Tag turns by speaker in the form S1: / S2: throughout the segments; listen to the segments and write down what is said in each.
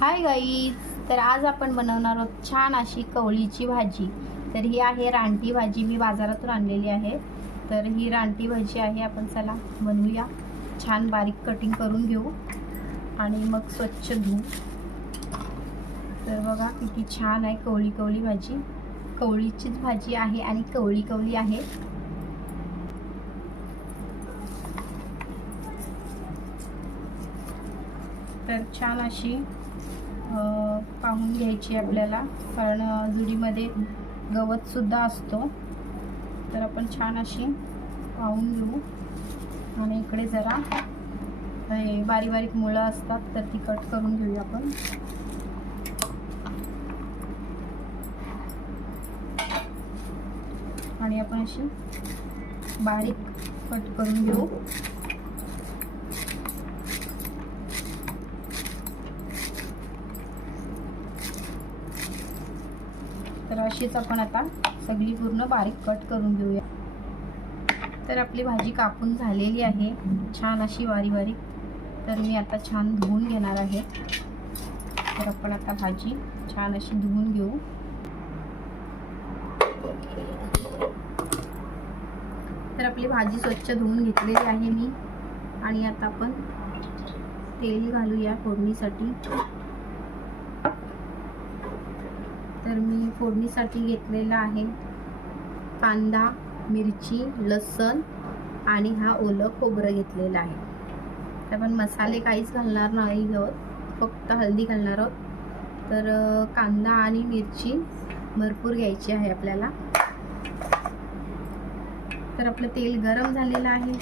S1: हाय गाई तर आज आपण बनवणार आहोत छान अशी कवळीची भाजी. तर ही आहे रानटी भाजी. मी बाजारातून आणलेली आहे. तर ही रानटी भाजी आहे. आपण चला बनवूया. छान बारीक कटिंग करून घेऊ. आणि मग स्वच्छ धुऊ. तर बघा किती छान आहे कवळी कवळी भाजी. कवळीचीच भाजी आहे आणि कवळी कवळी आहे. तर छान अशी पाहून घ्यायची आपल्याला. कारण जुडीमध्ये गवतसुद्धा असतो. तर आपण छान अशी पाहून घेऊ. आणि इकडे जरा हे बारीक बारीक मुळं असतात तर ती कट करून घेऊया आपण. आणि आपण अशी बारीक कट करून घेऊ. तर अशीच आपण आता सगळी पूर्ण बारीक कट करून घेऊया. तर आपली भाजी कापून झालेली आहे. छान अशी वारी बारीक तर मी आता छान धुवून घेणार आहे. तर आपण आता भाजी छान अशी धुवून घेऊ. तर आपली भाजी स्वच्छ धुवून घेतलेली आहे मी. आणि आता आपण तेल घालूया फोडणीसाठी. तर मी फोडणीसाठी घेतलेला आहे कांदा मिरची लसण आणि हा ओलं खोबरं घेतलेलं आहे. तर आपण मसाले काहीच घालणार नाही आहोत फक्त हळदी घालणार आहोत. तर कांदा आणि मिरची भरपूर घ्यायची आहे आपल्याला. तर आपलं तेल गरम झालेलं आहे.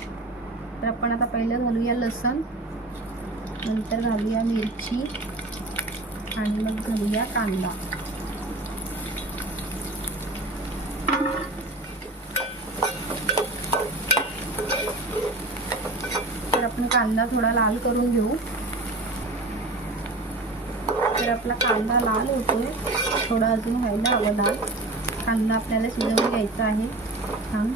S1: तर आपण आता पहिलं घालूया लसण नंतर घालूया मिरची आणि मग घालूया कांदा. कांदा थोडा लाल करून घेऊ. तर आपला कांदा लाल होतोय. थोडा अजून व्हायला हवा लाल. कांदा आपल्याला शिजवून घ्यायचा आहे. छान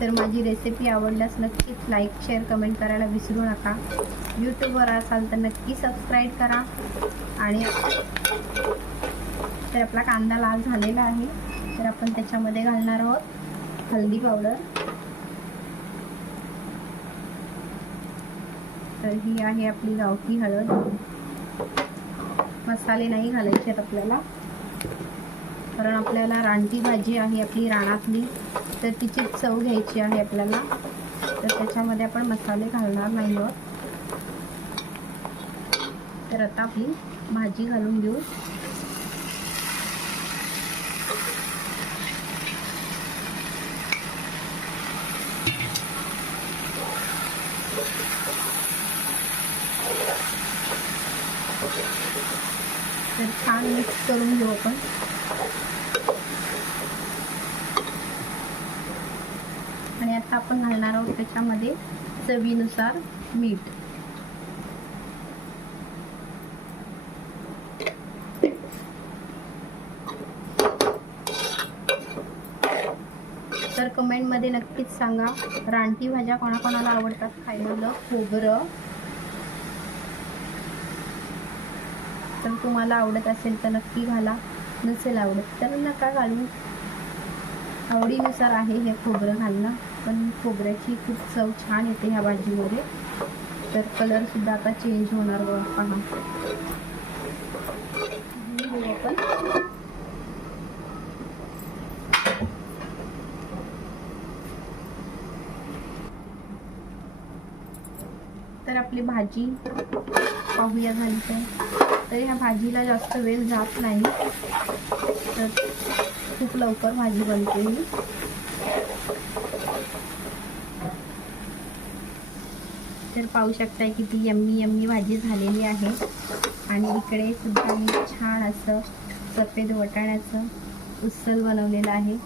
S1: तर माझी रेसिपी आवडल्यास नक्कीच लाईक शेअर कमेंट करायला विसरू नका. यूट्यूबवर असाल तर नक्की सबस्क्राईब करा. आणि तर आपला कांदा लाल झालेला आहे. तर आपण त्याच्यामध्ये घालणार आहोत हल्दी पावडर तर ही आहे आपली गावठी हळद. मसाले नाही घालायचे आहेत आपल्याला. कारण आपल्याला रानटी भाजी आहे आपली रानातली तर तिची चव घ्यायची आहे आपल्याला. तर त्याच्यामध्ये आपण मसाले घालणार नाही आहोत. तर आता आपली भाजी घालून घेऊ. तर छान मिक्स करून घेऊ आपण. आणि आता आपण घालणार आहोत त्याच्यामध्ये चवीनुसार मीठ. तर कमेंटमध्ये नक्कीच सांगा रानटी भाज्या कोणाकोणाला आवडतात? खायला खोबरं तर तुम्हाला आवडत असेल तर नक्की घाला. नसेल आवडत तर नका घालू. आवडीनुसार आहे हे खोबरं घालणं. पण खोबऱ्याची खूप चव छान येते ह्या भाजीमध्ये. तर कलरसुद्धा आता चेंज होणार बघा पहा घेऊ आपण तर आपली भाजी पाहूया झाली तर. ह्या भाजीला जास्त वेळ जात नाही. तर खूप लवकर भाजी बनते ही. तर पाहू शकताय किती यम्मी यम्मी भाजी झालेली आहे. आणि इकडे सुद्धा मी छान असं सफेद वटाण्याचं उसल बनवलेलं आहे.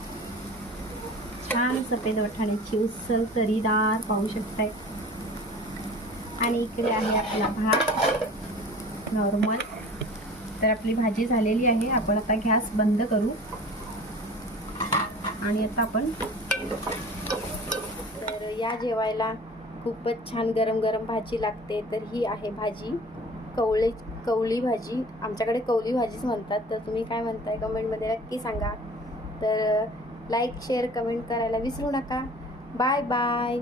S1: छान सफेद वटाण्याची उसल तरीदार पाहू शकताय. आणि इकडे आहे आपला भात. नॉर्मल तर आपली भाजी झालेली आहे. आपण आता गॅस बंद करू. आणि आता आपण तर या जेवायला खूपच छान गरम गरम भाजी लागते. तर ही आहे भाजी. कवळे कवळी भाजी. आमच्याकडे कवली भाजीच म्हणतात. तर तुम्ही काय म्हणताय कमेंटमध्ये नक्की सांगा. तर लाईक शेअर कमेंट करायला विसरू नका. Bye bye